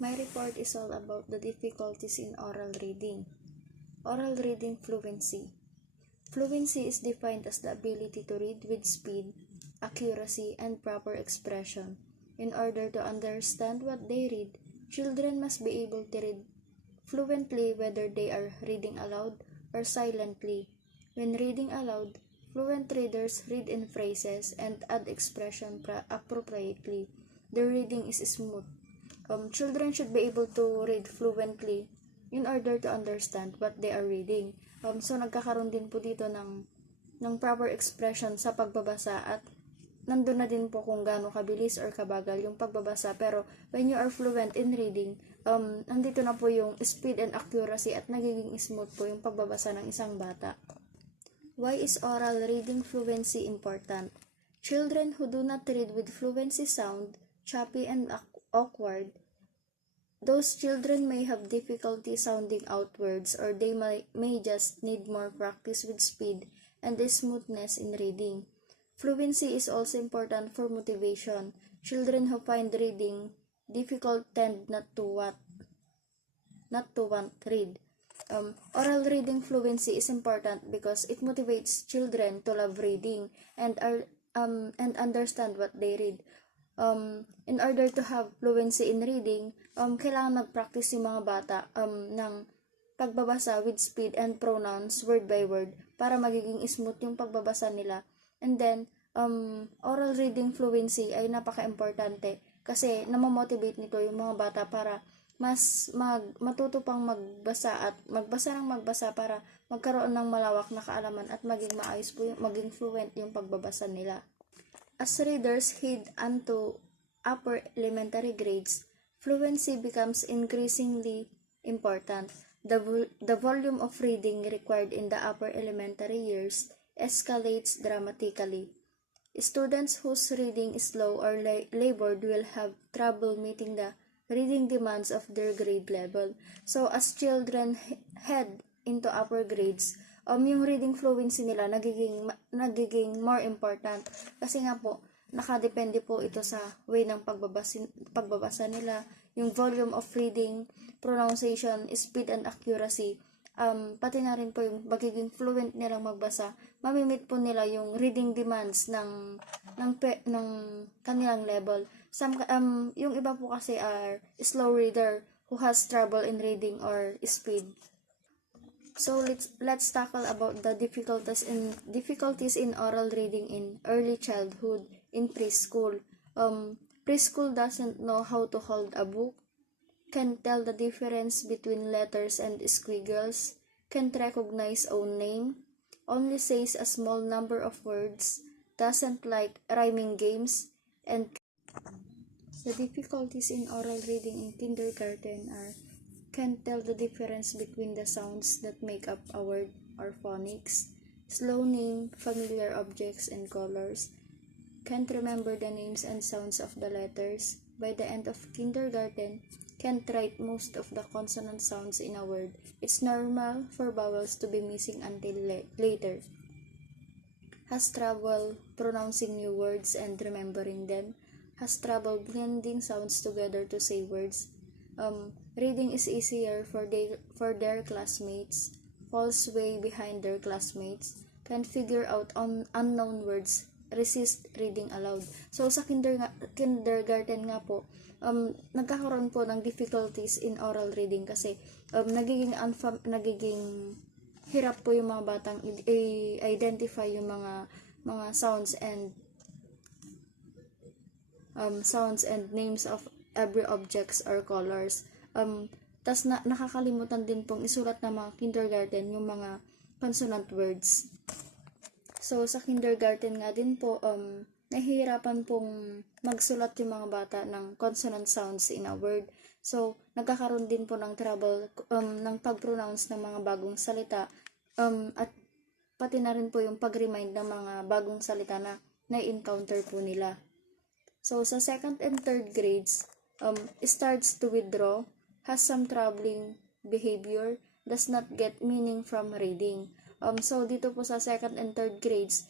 My report is all about the difficulties in oral reading. Oral reading fluency. Fluency is defined as the ability to read with speed, accuracy, and proper expression. In order to understand what they read, children must be able to read fluently whether they are reading aloud or silently. When reading aloud, fluent readers read in phrases and add expression appropriately. The reading is smooth. Children should be able to read fluently in order to understand what they are reading. So nagkakaroon din po dito ng proper expression sa pagbabasa at nandun na din po kung gaano kabilis or kabagal yung pagbabasa. Pero when you are fluent in reading, nandito na po yung speed and accuracy at nagiging smooth po yung pagbabasa ng isang bata. Why is oral reading fluency important? Children who do not read with fluency sound choppy and awkward. Those children may have difficulty sounding out words, or they may just need more practice with speed and the smoothness in reading. Fluency is also important for motivation. Children who find reading difficult tend not to want read. Oral reading fluency is important because it motivates children to love reading and understand what they read. In order to have fluency in reading, kailangan mag-practice yung mga bata ng pagbabasa with speed and pronouns word by word para magiging smooth yung pagbabasa nila. And then, oral reading fluency ay napaka-importante kasi namamotivate nito yung mga bata para mas matuto pang magbasa at magbasa ng magbasa para magkaroon ng malawak na kaalaman at maging maayos po maging fluent yung pagbabasa nila. As readers head onto upper elementary grades, fluency becomes increasingly important. The volume of reading required in the upper elementary years escalates dramatically. Students whose reading is slow or labored will have trouble meeting the reading demands of their grade level. So, as children head into upper grades, yung reading fluency nila nagiging more important kasi nga po nakadepende po ito sa way ng pagbabasa nila, yung volume of reading, pronunciation, speed and accuracy, pati na rin po yung magiging fluent nilang magbasa, mamimit po nila yung reading demands ng kanilang level. Yung iba po kasi are slow reader who has trouble in reading or speed. So let's tackle about the difficulties in oral reading in early childhood in preschool. Preschool doesn't know how to hold a book, can't tell the difference between letters and squiggles, can't recognize own name, only says a small number of words, doesn't like rhyming games, and the difficulties in oral reading in kindergarten are can't tell the difference between the sounds that make up a word or phonics, slow name familiar objects and colors, can't remember the names and sounds of the letters. By the end of kindergarten, can't write most of the consonant sounds in a word. It's normal for vowels to be missing until later. Has trouble pronouncing new words and remembering them. Has trouble blending sounds together to say words. Reading is easier for their classmates, falls way behind their classmates, can figure out unknown words, resist reading aloud. So sa kindergarten nga po, nagkakaroon po ng difficulties in oral reading kasi nagiging hirap po yung mga batang identify yung mga sounds and names of every objects or colors. Tas nakakalimutan din pong isulat ng mga kindergarten yung mga consonant words. So sa kindergarten nga din po nahihirapan pong magsulat yung mga bata ng consonant sounds in a word. So nagkakaroon din po ng trouble ng pag-pronounce ng mga bagong salita at pati na rin po yung pag-remind ng mga bagong salita na na-encounter po nila. So sa second and third grades, starts to withdraw, has some troubling behavior, does not get meaning from reading. So dito po sa second and third grades,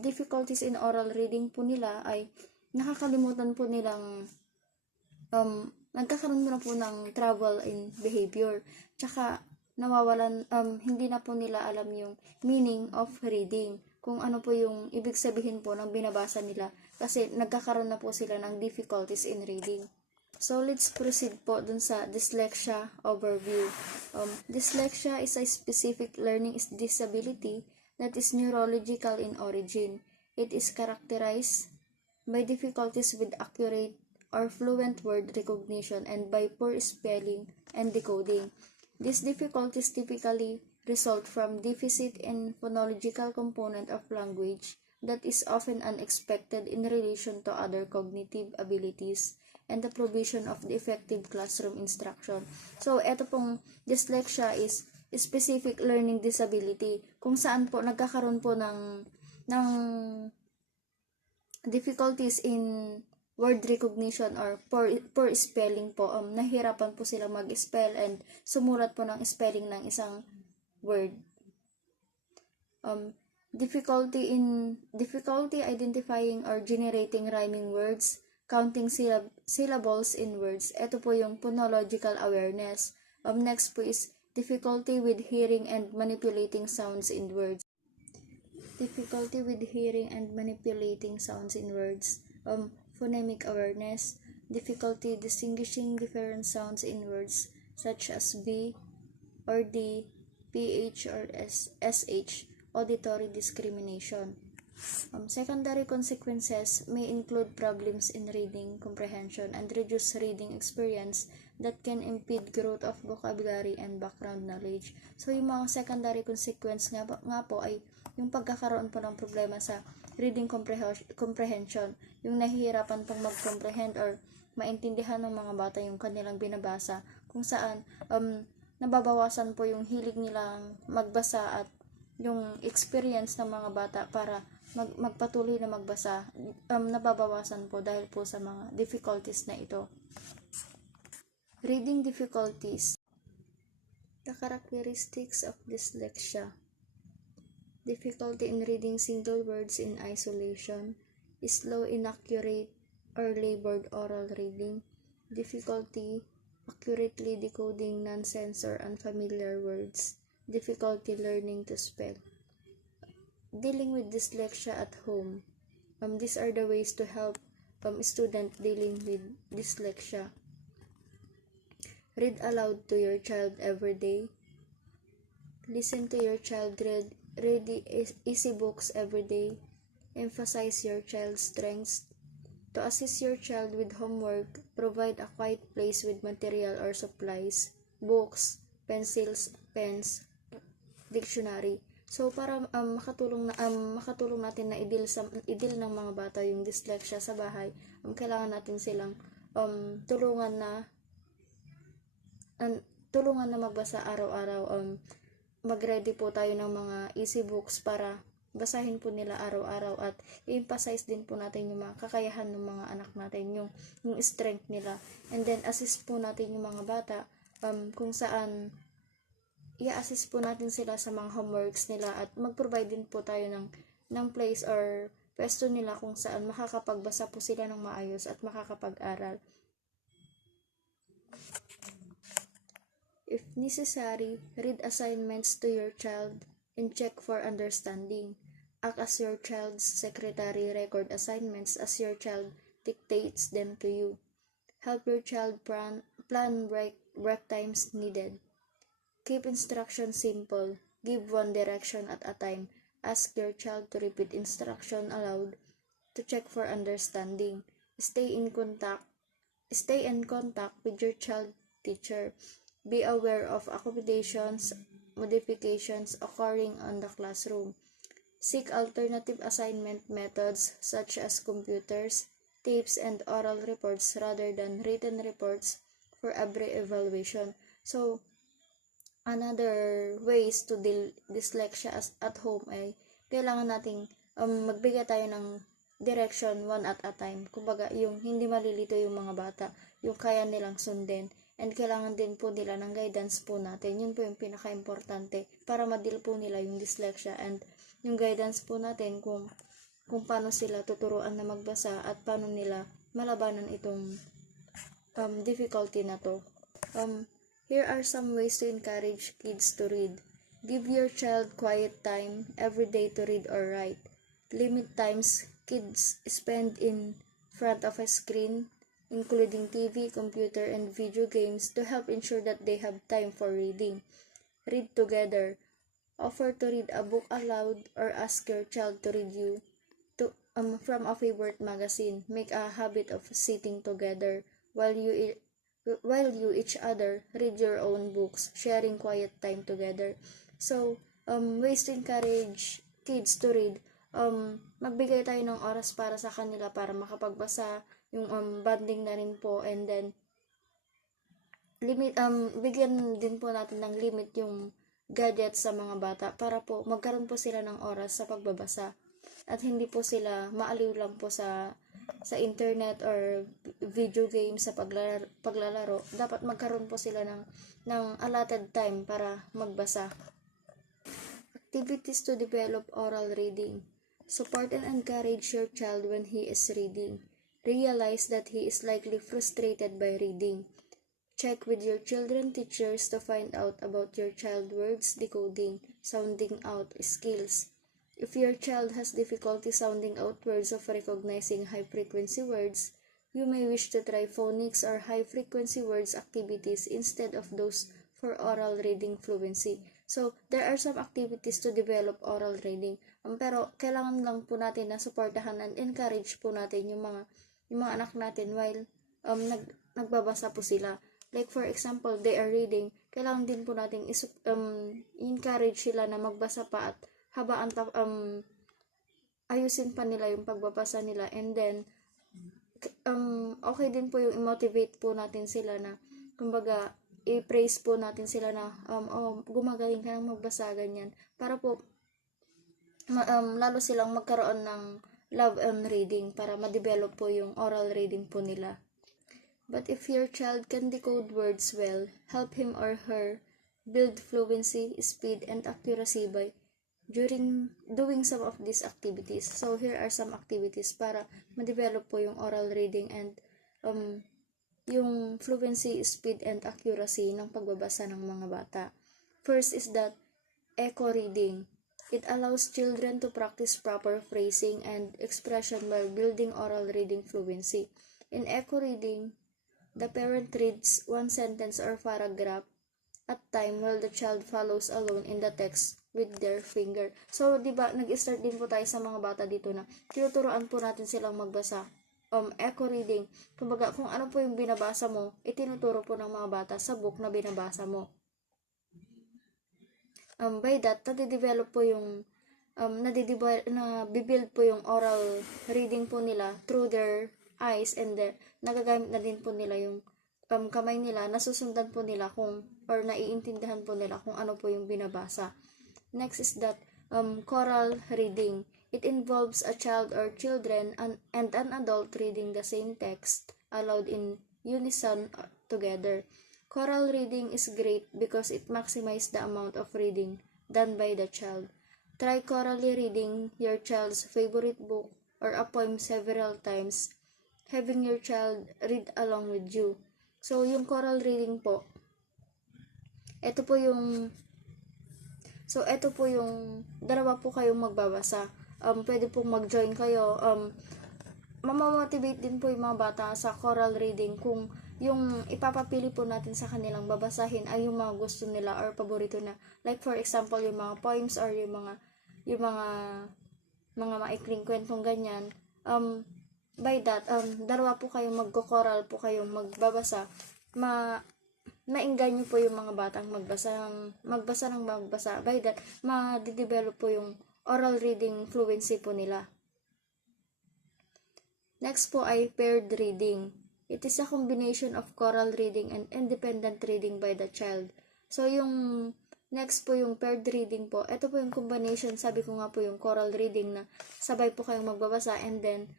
difficulties in oral reading po nila ay nakakalimutan po nilang nagkakaroon na po ng trouble in behavior. Tsaka, nawawalan, hindi na po nila alam yung meaning of reading. Kung ano po yung ibig sabihin po ng binabasa nila. Kasi nagkakaroon na po sila ng difficulties in reading. So, let's proceed po dun sa Dyslexia Overview. Dyslexia is a specific learning disability that is neurological in origin. It is characterized by difficulties with accurate or fluent word recognition and by poor spelling and decoding. These difficulties typically result from deficit in phonological component of language that is often unexpected in relation to other cognitive abilities and the provision of the effective classroom instruction. So, eto pong dyslexia is specific learning disability kung saan po nagkakaroon po ng difficulties in word recognition or poor spelling po. Nahirapan po sila mag-spell and sumulat po ng spelling ng isang word. Difficulty identifying or generating rhyming words, counting syllables in words. Ito po yung phonological awareness. Next po is difficulty with hearing and manipulating sounds in words. Difficulty with hearing and manipulating sounds in words. Phonemic awareness. Difficulty distinguishing different sounds in words such as B or D, PH or SH. Auditory discrimination. Secondary consequences may include problems in reading comprehension and reduced reading experience that can impede growth of vocabulary and background knowledge. So, yung mga secondary consequence nga po ay yung pagkakaroon po ng problema sa reading comprehension, yung nahihirapan pong mag-comprehend or maintindihan ng mga bata yung kanilang binabasa, kung saan nababawasan po yung hilig nilang magbasa at yung experience ng mga bata para magpatuloy na magbasa, nababawasan po dahil po sa mga difficulties na ito. Reading difficulties. The characteristics of dyslexia. Difficulty in reading single words in isolation, slow, inaccurate, or labored oral reading, difficulty accurately decoding nonsense or unfamiliar words, difficulty learning to spell. Dealing with dyslexia at home. These are the ways to help student dealing with dyslexia. Read aloud to your child every day. Listen to your child read easy books every day. Emphasize your child's strengths. To assist your child with homework, provide a quiet place with material or supplies, books, pencils, pens, dictionary. So, para makatulong natin na i-deal ng mga bata yung dyslexia sa bahay, kailangan natin silang tulungan na magbasa araw-araw. Mag-ready po tayo ng mga easy books para basahin po nila araw-araw at i-emphasize din po natin yung mga kakayahan ng mga anak natin, yung strength nila. And then, assist po natin yung mga bata kung saan i-assist po natin sila sa mga homeworks nila at mag-provide din po tayo ng place or pwesto nila kung saan makakapagbasa po sila ng maayos at makakapag-aral. If necessary, read assignments to your child and check for understanding. Act as your child's secretary, record assignments as your child dictates them to you. Help your child plan break times needed. Keep instructions simple. Give one direction at a time. Ask your child to repeat instruction aloud to check for understanding. Stay in contact with your child teacher. Be aware of accommodations, modifications occurring on the classroom. Seek alternative assignment methods such as computers, tapes, and oral reports rather than written reports for every evaluation. So, another ways to deal dyslexia at home ay kailangan nating magbigay tayo ng direction one at a time. Kumbaga, yung hindi malilito yung mga bata, yung kaya nilang sundin. And kailangan din po nila ng guidance po natin. Yun po yung pinaka-importante para ma-deal po nila yung dyslexia and yung guidance po natin kung paano sila tuturuan na magbasa at paano nila malabanan itong difficulty na to. Here are some ways to encourage kids to read. Give your child quiet time every day to read or write. Limit times kids spend in front of a screen, including TV, computer, and video games, to help ensure that they have time for reading. Read together. Offer to read a book aloud or ask your child to read you from a favorite magazine. Make a habit of sitting together while you each other read your own books, sharing quiet time together. So, ways to encourage kids to read. Magbigay tayo ng oras para sa kanila para makapagbasa, yung bonding na rin po, and then bigyan din po natin ng limit yung gadgets sa mga bata para po magkaroon po sila ng oras sa pagbabasa at hindi po sila maaliw lang po sa internet or video games sa paglalaro. Dapat magkaroon po sila ng allotted time para magbasa. Activities to develop oral reading. Support and encourage your child when he is reading. Realize that he is likely frustrated by reading. Check with your children teachers to find out about your child words decoding, sounding out skills. If your child has difficulty sounding out words of recognizing high-frequency words, you may wish to try phonics or high-frequency words activities instead of those for oral reading fluency. So, there are some activities to develop oral reading. Pero, kailangan lang po natin na supportahan and encourage po natin yung mga anak natin while nagbabasa po sila. Like for example, they are reading, kailangan din po natin encourage sila na magbasa pa at habaan ayusin pa nila yung pagbabasa nila, and then okay din po yung i-motivate po natin sila na kumbaga i-praise po natin sila na gumagaling ka ng magbasa, ganyan, para po lalo silang magkaroon ng love and reading para ma-develop po yung oral reading po nila. But if your child can decode words well, help him or her build fluency, speed, and accuracy by during doing some of these activities. So, here are some activities para ma-develop po yung oral reading and yung fluency, speed, and accuracy ng pagbabasa ng mga bata. First is that echo reading. It allows children to practice proper phrasing and expression while building oral reading fluency. In echo reading, the parent reads one sentence or paragraph at time while the child follows alone in the text with their finger. So, di ba, nag-start din po tayo sa mga bata dito na tinuturoan po natin silang magbasa. Echo reading. Kumbaga, kung ano po yung binabasa mo, itinuturo po ng mga bata sa book na binabasa mo. By that, nadidevelop po yung nabibuild po yung oral reading po nila through their eyes, and then nagagamit na din po nila yung kamay nila, nasusundan po nila or naiintindihan po nila kung ano po yung binabasa. Next is that choral reading. It involves a child or children and an adult reading the same text aloud in unison together. Choral reading is great because it maximizes the amount of reading done by the child. Try chorally reading your child's favorite book or a poem several times, having your child read along with you. So, yung choral reading po, ito po yung dalawa po kayong magbabasa. Pwede pong mag-join kayo. Mamamotivate din po yung mga bata sa choral reading kung yung ipapapili po natin sa kanilang babasahin ay yung mga gusto nila or paborito na. Like for example, yung mga poems or yung mga maikling kwentong ganyan. By that, dalawa po kayong magko-choral po kayong magbabasa. Mainggan nyo po yung mga batang magbasa. By that, ma-develop po yung oral reading fluency po nila. Next po ay paired reading. It is a combination of choral reading and independent reading by the child. So, yung next po yung paired reading po. Ito po yung combination, sabi ko nga po yung choral reading na sabay po kayong magbabasa, and then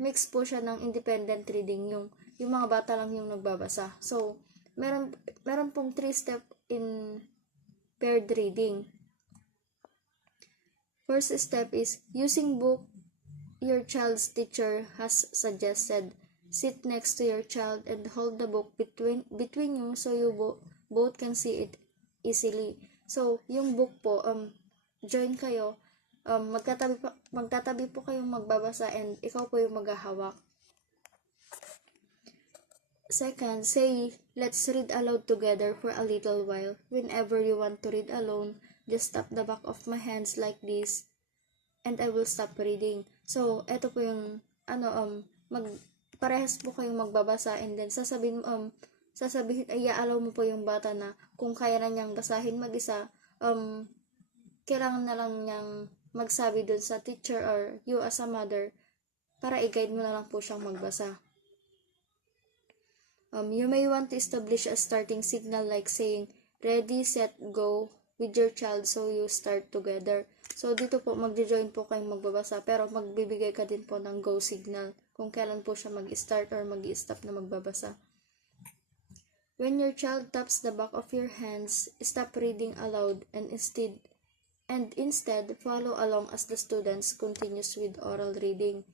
mix po siya ng independent reading, yung mga bata lang yung nagbabasa. So, meron pong 3 step in paired reading. First step is using book your child's teacher has suggested. Sit next to your child and hold the book between you so you both can see it easily. So, yung book po, join kayo, magtatabi po kayong magbabasa and ikaw po yung maghahawak. Second, say, let's read aloud together for a little while. Whenever you want to read alone, just tap the back of my hands like this, and I will stop reading. So, eto po yung, parehas po kayong magbabasa, and then sasabihin, i-allow mo po yung bata na kung kaya na niyang basahin mag-isa, kailangan na lang niyang magsabi dun sa teacher or you as a mother para i-guide mo na lang po siyang magbasa. You may want to establish a starting signal like saying, ready, set, go with your child so you start together. So, dito po, magjo-join po kayong magbabasa pero magbibigay ka din po ng go signal kung kailan po siya mag-start or mag-stop na magbabasa. When your child taps the back of your hands, stop reading aloud and instead follow along as the students continues with oral reading.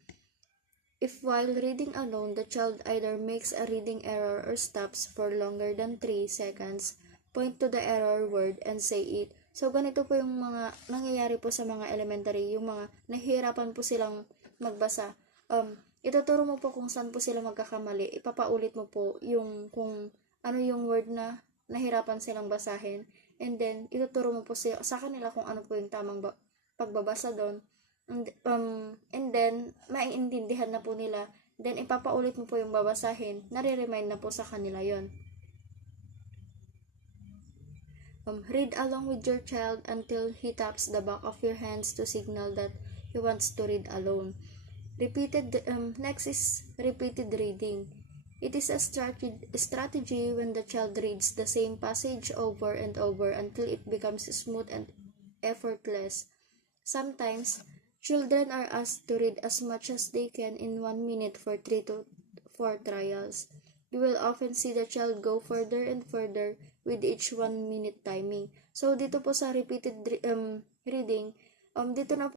If while reading alone, the child either makes a reading error or stops for longer than 3 seconds, point to the error word and say it. So, ganito po yung mga nangyayari po sa mga elementary, yung mga nahihirapan po silang magbasa. Ituturo mo po kung saan po sila magkakamali. Ipapaulit mo po yung kung ano yung word na nahirapan silang basahin. And then, ituturo mo po sa kanila kung ano po yung tamang pagbabasa doon. And then, maiintindihan na po nila. Then, ipapaulit mo po yung babasahin. Nare-remind na po sa kanila yon. Read along with your child until he taps the back of your hands to signal that he wants to read alone. Next is repeated reading. It is a strategy when the child reads the same passage over and over until it becomes smooth and effortless. Sometimes, children are asked to read as much as they can in 1 minute for 3 to 4 trials. You will often see the child go further and further with each 1 minute timing. So, dito po sa repeated reading, dito na